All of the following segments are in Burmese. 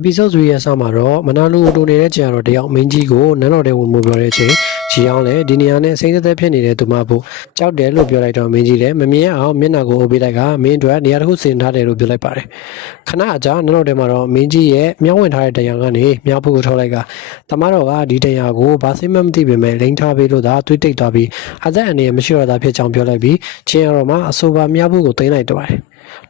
episode 3ရဲ့အစမှာတော့မနာလိုတိုနေတဲ့ကြံတော့တယောက်မင်းကြီးကိုနန်းတော်ထဲဝင်မှုပြောတဲ့အချိန်ဂျီအောင်လည်းဒီနေရာနဲ့စိမ့်သက်သက်ဖြစ်နေတဲ့သူမဖို့ကြောက်တယ်လို့ပြောလိုက်တော့မင်းကြီးလည်းမမြင်အောင်မျက်နှာကိုအုပ်ပေးလိုက်ကမင်းအတွက်နေရာတစ်ခုစင်ထားတယ်လို့ပြောလိုက်ပါတယ်ခဏအကြာနန်းတော်ထဲမှာတော့မင်းကြီးရဲ့မြောင်းဝင်ထားတဲ့တရားကနေမြောက်ဖို့ကိုထုတ်လိုက်ကတမတော်ကဒီတရားကိုဘာစိမ့်မသိပေမဲ့လိန်ထားပေးလို့သာတွေးတိတ်သွားပြီးအသက်အန္တရာယ်မရှိတော့တာဖြစ်ကြောင်းပြောလိုက်ပြီးချင်းရတော်မှာအဆိုပါမြောက်ဖို့ကိုသိမ်းလိုက်တော့ပါတယ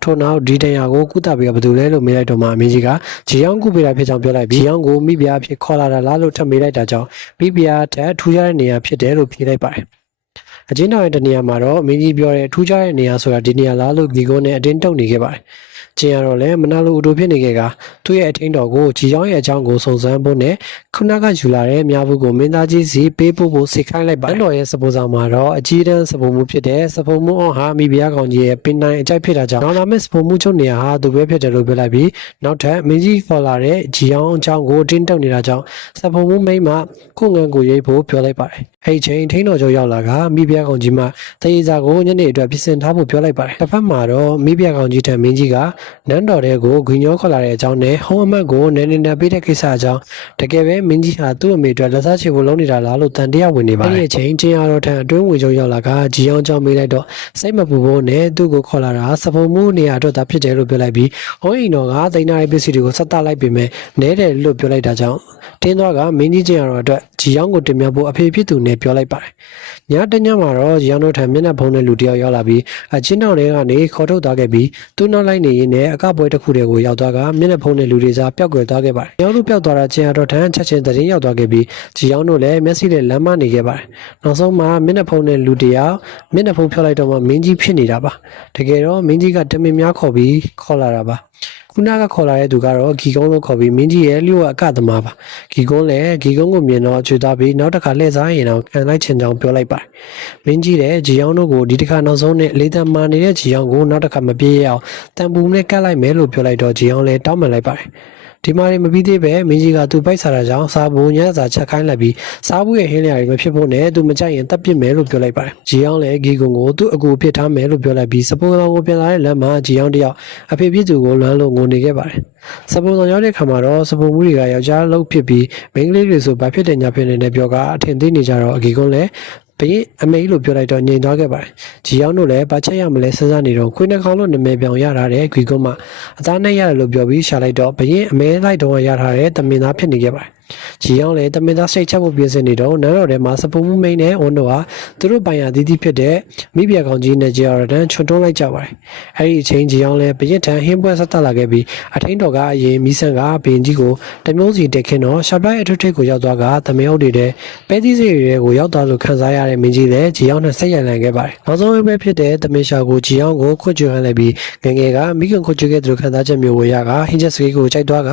်ထို့နောက်ဒီတရားကိုကုသပေးရဘယ်သူလဲလို့မေးလိုက်တော့မှအမင်းကြီးကဂျီအောင်ကုပေးတာဖြစ်ကြောင်းပြောလိုက်ပြီးဂျီအောင်ကိုမိဖုရားအဖြစ်ခေါ်လာတာလားလို့ထပ်မေးလိုက်တာကြောင့်မိဖုရားထက်ထူးခြားတဲ့နေရာဖြစ်တယ်လို့ဖြေလိုက်ပါတယ်အချင်းတော်ရဲ့တနေရာမှာတော့မင်းကြီးပြောတဲ့ထူးခြားတဲ့နေရာဆိုတာဒီနေရာလားလို့ဒီကုန်းနဲ့အတင်းတုံနေခဲ့ပါတယ်ကျင်ရတော့လည်းမနာလိုအတူဖြစ်နေခဲ့ကသူ့ရဲ့အထင်းတော်ကိုဂျီအောင်ရဲ့အကြောင်းကိုစုံစမ်းဖို့နဲ့ခုနကယူလာတဲ့မြားဘူးကိုမင်းသားကြီးစီပေးဖို့စိတ်ခိုင်းလိုက်ပါတယ်တော်ရဲ့စပိုးဆောင်မှာတော့အကြီးတန်းစပိုးမှုဖြစ်တဲ့စပိုးမှုအောင်ဟာမိဖုရားကောင်ကြီးရဲ့ပင်တိုင်းအကြိုက်ဖြစ်တာကြောင့်နောက်လာမယ့်စပိုးမှုချုပ်နေရာဟာသူပဲဖြစ်တယ်လို့ပြောလိုက်ပြီးနောက်ထပ်မင်းကြီးခေါ်လာတဲ့ဂျီအောင်အကြောင်းကိုတင်းတုံနေတာကြောင့်စပိုးမှုမိမ့်မှခုငန်းကိုရိပ်ဖို့ပြောလိုက်ပါတယ်အဲ့ချိန်ထင်းတော်ကျော်ရောက်လာကမိဖုရားကောင်ကြီးမှတရေစာကိုညနေအတွက်ပြင်ဆင်ထားဖို့ပြောလိုက်ပါတယ်တစ်ဖက်မှာတော့မိဖုရားကောင်ကြီးထံမင်းကြီးကနန်းတော်တဲ့ကိုဂွညောခေါ်လာတဲ့အကြောင်းနဲ့ဟုံးအမတ်ကိုနေနေပေးတဲ့ကိစ္စအကြောင်းတကယ်ပဲမင်းကြီးဟာသူ့အမေအတွက်လက်စားချေဖို့လုပ်နေတာလားလို့တန်တရားဝင်နေပါတယ်အဲ့ဒီအချိန်ချင်းရတော့ထံအတွင်းဝင်ချုပ်ရောက်လာကဂျီအောင်ကြောင့်မေးလိုက်တော့စိတ်မပူဖို့နဲ့သူ့ကိုခေါ်လာတာစပုံမှုနေရာအတွက်သာဖြစ်တယ်လို့ပြောလိုက်ပြီးဟောအိမ်တော်ကသိန်းနာရဲ့ပစ္စည်းတွေကိုဆက်တလိုက်ပေမဲ့နဲတယ်လို့ပြောလိုက်တာကြောင့်တင်းသွားကမင်းကြီးချင်းရတော့အတွက်ဂျီအောင်ကိုတင်ပြဖို့အဖေဖြစ်သူနဲ့ပြောလိုက်ပါတယ်ညတညမှာတော့ဂျီအောင်တို့ထံမျက်နှာဖုံးတဲ့လူတယောက်ရောက်လာပြီးအချင်းတော်တွေကနေခေါ်ထုတ်သွားခဲ့ပြီးသူ့နောက်လိုက်နေရင်းနဲ့အကပွဲတစ်ခုတည်းကိုရောက်သွားကမျက်နှာဖုံးတဲ့လူတွေစားပျောက်ကွယ်သွားခဲ့ပါတယ်။ရောင်လူပျောက်သွားတာချင်းရတော့ထန်းချက်ချင်းသတင်းရောက်သွားခဲ့ပြီးဂျီအောင်တို့လည်းမျက်စိနဲ့လမ်းမနေခဲ့ပါတယ်။နောက်ဆုံးမှာမျက်နှာဖုံးတဲ့လူတယောက်မျက်နှာဖုံးဖျောက်လိုက်တော့မှမင်းကြီးဖြစ်နေတာပါ။တကယ်တော့မင်းကြီးကတမင်များခေါ်ပြီးခေါ်လာတာပါ။ခုနကခေါ်လာတဲ့သူကတော့ဂီကုန်းလို့ခေါ်ပြီးမင်းကြီးရဲ့လျှို့အကသမားပါဂီကုန်းလည်းဂီကုန်းကိုမြင်တော့ချွေသွားပြီးနောက်တစ်ခါလှည့်စားရင်တော့ခံလိုက်ချင်ကြောင်းပြောလိုက်ပါတယ်မင်းကြီးတဲ့ဂျီအောင်တို့ကိုဒီတစ်ခါနောက်ဆုံးနဲ့လေးတမာနေတဲ့ဂျီအောင်ကိုနောက်တစ်ခါမပြေးရအောင်တန်ပူနဲ့ကတ်လိုက်မယ်လို့ပြောလိုက်တော့ဂျီအောင်လည်းတောင်းပန်လိုက်ပါတယ်ဒီမှာမပြီးသေးပဲမင်းကြီးကသူ့ပိုက်စားတာကြောင့်စားဖို့ညစာချက်ခိုင်းလိုက်ပြီးစားဖို့ရဲ့ဟင်းလျာတွေမဖြစ်ဖို့နဲ့သူမကြိုက်ရင်တပ်ပစ်မယ်လို့ပြောလိုက်ပါတယ်ဂျီအောင်လည်းဂီကုံကိုသူ့အကူဖြစ်ထားမယ်လို့ပြောလိုက်ပြီးစပိုးတော်ကိုပြန်လာတဲ့လမ်းမှာဂျီအောင်တယောက်အဖေဖြစ်သူကိုလွမ်းလို့ငိုနေခဲ့ပါတယ်စပိုးတော်ရောက်တဲ့ခါမှာတော့စပိုးမှုတွေကယောက်ျားလုံးဖြစ်ပြီးမိန်းကလေးတွေဆိုဘာဖြစ်တယ်ညာဖြစ်နေတယ်ပြောကအထင်သေးနေကြတော့အဂီကုံလည်းဘရင်အမေလို့ပြောလိုက်တော့ညင်သွားခဲ့ပါတယ်။ဂျီအောင်တို့လည်းဘာချက်ရမလဲစဉ်းစားနေတော့ခွေးနှကောင်လို့နာမည်ပြောင်ရထားတဲ့ဂီကုန်းမှအသားနဲ့ရတယ်လို့ပြောပြီးရှာလိုက်တော့ဘရင်အမေလိုက်တော့ရထားတဲ့တမင်သားဖြစ်နေခဲ့ပါတယ်။ဂျီအောင်လည်းတမင်သားစိတ်ချက်ဖို့ပြင်ဆင်နေတော့နန်းတော်ထဲမှာစပုံမှုမိန်နဲ့ဝန်တို့ဟာသူတို့ပိုင်ရသီးသီးဖြစ်တဲ့မိဖုရားကောင်ကြီးနဲ့ဂျီအော်ဒန်ချွတ်တွန်းလိုက်ကြပါတယ်။အဲဒီအချိန်ဂျီအောင်လည်းဘရင်ထံဟင်းပွဲဆက်တက်လာခဲ့ပြီးအထင်းတော်ကအရင်မီးဆန်ကဘရင်ကြီးကိုတမျိုးစီတက်ခင်းတော့ရှာပလိုက်အထွတ်ထိပ်ကိုရောက်သွားကသမင်အုပ်တွေတဲ့ပဲသီးစီတွေကိုရောက်သွားလို့ခံစားရတဲ့မင်းကြီးလည်းဂျီအောင်နဲ့ဆက်ရန်လန်ခဲ့ပါတယ်။နောက်ဆုံးပဲဖြစ်တဲ့သမင်ရှာကိုဂျီအောင်ကိုခွတ်ကျွမ်းလိုက်ပြီးငငယ်ကမိခင်ခွတ်ကျွခဲ့သူခံစားချက်မျိုးဝေရကဟင်းချက်စကေးကိုကြိုက်သွားက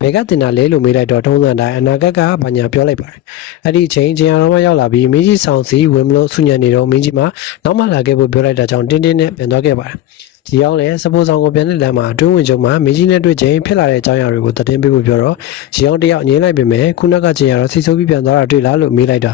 ဘယ်ကတင်တာလဲလို့မေးလိုက်တော့ထုံးစံတိုင်းအနာဂတ်ကဘာညာပြောလိုက်ပါတယ်။အဲ့ဒီအချိန်ဂျီအောင်တော့ရောက်လာပြီးမင်းကြီးဆောင်စီဝင်မလို့ဆုညံနေတော့မင်းကြီးမှနောက်မှလာခဲ့ဖို့ပြောလိုက်တာကြောင့်တင်းတင်းနဲ့ပြန်သွားခဲ့ပါတယ်။ဂျီအောင်လည်းစပိုးဆောင်ကိုပြန်တဲ့လမ်းမှာအတွင်းဝင်ချုပ်မှာမင်းကြီးနဲ့တွေ့ချိန်ဖြစ်လာတဲ့အကြောင်းအရာတွေကိုသတင်းပေးဖို့ပြောတော့ဂျီအောင်တယောက်ငြင်းလိုက်ပေမဲ့ခုနကဂျီအောင်တော့စိတ်ဆိုးပြီးပြန်သွားတာတွေ့လားလို့မေးလိုက်တာ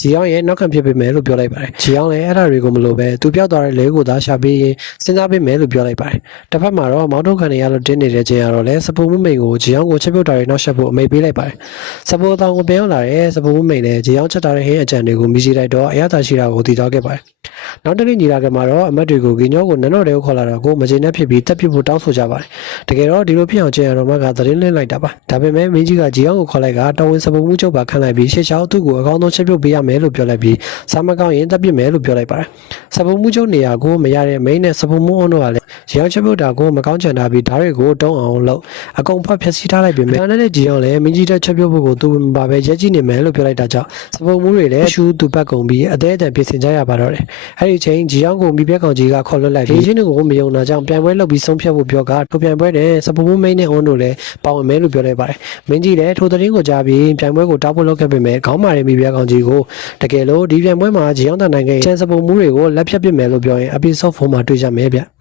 ဂျီအောင်ရဲ့နောက်ခံဖြစ်ပေမဲ့လို့ပြောလိုက်ပါတယ်ဂျီအောင်လည်းအဲ့ဒါတွေကိုမလို့ပဲသူပြောက်သွားတဲ့လေကိုသာရှာပေးရင်စဉ်းစားပေးမယ်လို့ပြောလိုက်ပါတယ်တစ်ဖက်မှာတော့မောင်ထုတ်ခံရလို့တင်းနေတဲ့ဂျီအောင်တော့လည်းစပိုးမှုမိန်ကိုဂျီအောင်ကိုချက်ပြုတ်တာတွေနောက်ဆက်ဖို့အမိန့်ပေးလိုက်ပါတယ်စပိုးတောင်ကိုပြန်ရောက်လာတဲ့စပိုးမှုမိန်လည်းဂျီအောင်ချက်တာတဲ့ဟင်းအကြံတွေကိုမိစီလိုက်တော့အရသာရှိတာကိုသိသွားခဲ့ပါတယ်နောက်တစ်နေ့ညီလာခံမှာတော့အမတ်တွေကိုဂီညောကိုနန်းတော်တွေကိုခေါ်လာတော့ကိုမကျေနပ်ဖြစ်ပြီးတက်ပြစ်ဖို့တောင်းဆိုကြပါတယ်တကယ်တော့ဒီလိုဖြစ်အောင်ဂျီအောင်တော်မကသတင်းလင်းလိုက်တာပါဒါပေမဲ့မင်းကြီးကဂျီအောင်ကိုခေါ်လိုက်ကတော်ဝင်စပိုးမှုချုပ်ပါခန့်လိုက်ပြီးရှေ့ချောင်းသူ့ကိုအကောင်းဆုံးချက်ပြုတ်ပေးရမယ်လို့ပြောလိုက်ပြီးစာမကောင်းရင်တက်ပြစ်မယ်လို့ပြောလိုက်ပါတယ်စပုံမှုချုပ်နေရာကိုမရတဲ့မိန်းနဲ့စပုံမှုအောင်တို့ကလည်းဂျီအောင်ချက်ပြုတ်တာကိုမကောင်းချင်တာပြီးဓာတ်တွေကိုတုံးအောင်လုပ်အကုန်ဖတ်ဖြက်စီးထားလိုက်ပေမဲ့ဒါနဲ့ဂျီအောင်လည်းမင်းကြီးတက်ချက်ပြုတ်ဖို့ကိုသူမပါပဲရက်ကြည့်နေမယ်လို့ပြောလိုက်တာကြောင့်စပုံမှုတွေလည်းရှူးသူပတ်ကုန်ပြီးအသေးအတန်ပြင်ဆင်ကြရပါတော့တယ်အဲ့ဒီချိန်ဂျီအောင်ကိုမိဘကောင်ကြီးကခေါ်လွတ်လိုက်ပြီးချင်းတွေကိုမယုံတာကြောင့်ပြန်ပွဲလုပ်ပြီးဆုံးဖြတ်ဖို့ပြောကထိုပြန်ပွဲနဲ့စပုံမှုမိန်းနဲ့အောင်တို့လည်းပါဝင်မယ်လို့ပြောလိုက်ပါတယ်မင်းကြီးလည်းထိုသတင်းကိုကြားပြီးပြန်ပွဲကိုတောက်ဖို့လုပ်ခဲ့ပေမဲ့ခေါင်းမာတဲ့မိဘကောင်ကြီးကိုတကယ်လို့ဒီပြန်ပွဲမှာဂျီအောင်တန်နိုင်ခဲ့ချန်စပုံမှုတွေကိုလက်ဖြတ်ပစ်မယ်လို့ပြောရင် episode 4မှာတွေ့ကြမယ်ဗျ